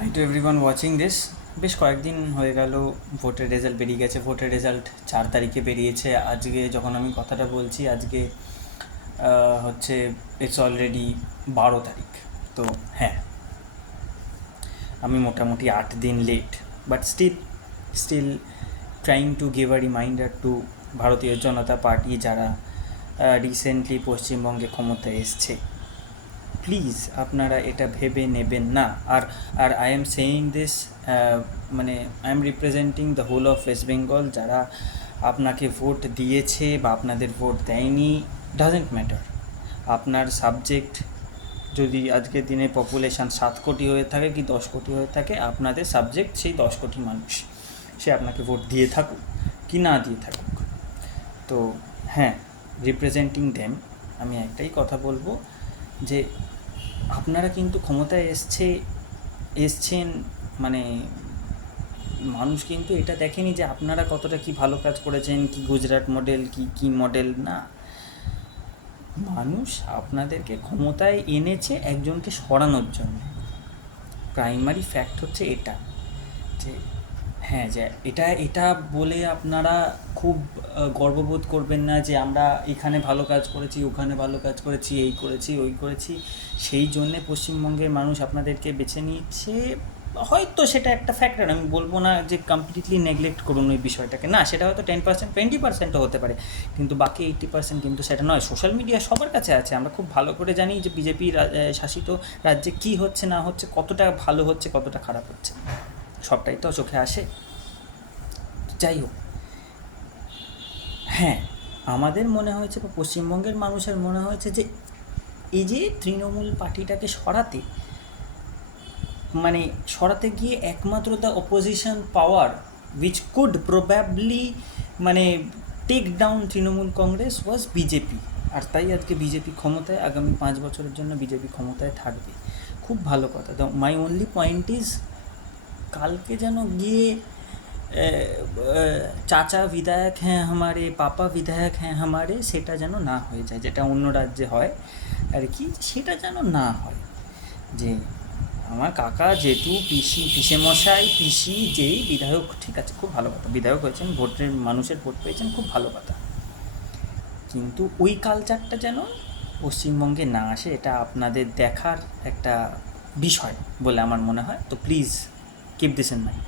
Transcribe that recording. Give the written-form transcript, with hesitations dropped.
High to everyone watching this. বেশ কয়েকদিন হয়ে গেল ভোটের রেজাল্ট বেরিয়ে গেছে। ভোটের রেজাল্ট 4 তারিখে বেরিয়েছে। আজকে যখন আমি কথাটা বলছি আজকে হচ্ছে ইটস অলরেডি 12 তারিখ। তো হ্যাঁ, আমি মোটামুটি 8 দিন late, but still trying to give a reminder to Bharatiya Janata party, যারা রিসেন্টলি পশ্চিমবঙ্গে ক্ষমতায় এসছে। প্লিজ আপনারা এটা ভেবে নেবেন না। আর আর আই এম সেইং দিস, মানে I am representing the whole of West Bengal. যারা আপনাকে ভোট দিয়েছে বা আপনাদের ভোট দেয়নি, ডাজেন্ট ম্যাটার। আপনার সাবজেক্ট যদি আজকের দিনে পপুলেশান 7 কোটি হয়ে থাকে কি 10 কোটি হয়ে থাকে, আপনাদের সাবজেক্ট সেই 10 কোটি মানুষ। সে আপনাকে ভোট দিয়ে থাকুক কি না দিয়ে থাকুক। তো হ্যাঁ, রিপ্রেজেন্টিং দেম আমি একটাই কথা বলবো যে আপনারা কিন্তু ক্ষমতায় এসছেন, মানে মানুষ কিন্তু এটা দেখেনি যে আপনারা কতটা কি ভালো কাজ করেছেন, কি গুজরাট মডেল, কি মডেল না। মানুষ আপনাদেরকে ক্ষমতায় এনেছে একজনকে সরানোর জন্য। প্রাইমারি ফ্যাক্ট হচ্ছে এটা, যে হ্যাঁ, যে এটা বলে আপনারা খুব গর্ববোধ করবেন না যে আমরা এখানে ভালো কাজ করেছি, ওখানে ভালো কাজ করেছি, এই করেছি ওই করেছি, সেই জন্যে পশ্চিমবঙ্গের মানুষ আপনাদেরকে বেছে নিচ্ছে। হয়তো সেটা একটা ফ্যাক্টর, আমি বলবো না যে কমপ্লিটলি নেগলেক্ট করুন ওই বিষয়টাকে, না, সেটা হয়তো 10%, 20%ও হতে পারে, কিন্তু বাকি 80% কিন্তু সেটা নয়। সোশ্যাল মিডিয়া সবার কাছে আছে, আমরা খুব ভালো করে জানি যে বিজেপি শাসিত রাজ্যে কী হচ্ছে না হচ্ছে, কতটা ভালো হচ্ছে কতটা খারাপ হচ্ছে, সবটাই তো চোখে আসে। যাই হোক, হ্যাঁ, আমাদের মনে হয়েছে বা পশ্চিমবঙ্গের মানুষের মনে হয়েছে যে এই যে তৃণমূল পার্টিটাকে সরাতে গিয়ে একমাত্র the opposition power which could probably মানে টেক ডাউন তৃণমূল কংগ্রেস ওয়াজ বিজেপি। আর তাই আজকে বিজেপি ক্ষমতায়, আগামী 5 বছরের জন্য বিজেপি ক্ষমতায় থাকবে। খুব ভালো কথা। তো মাই অনলি পয়েন্ট ইজ, কালকে যেন গিয়ে চাচা বিধায়ক হ্যাঁ হামারে, পাপা বিধায়ক হ্যাঁ হামারে, সেটা যেন না হয়ে যায়, যেটা অন্য রাজ্যে হয় আর কি, সেটা যেন না হয়। যে আমার কাকা, জেঠু, পিসেমশাই, পিসি যেই বিধায়ক, ঠিক আছে, খুব ভালো কথা, বিধায়ক হয়েছেন, ভোটের মানুষের ভোট পেয়েছেন, খুব ভালো কথা, কিন্তু ওই কালচারটা যেন পশ্চিমবঙ্গে না আসে, এটা আপনাদের দেখার একটা বিষয় বলে আমার মনে হয়। তো please keep this in mind.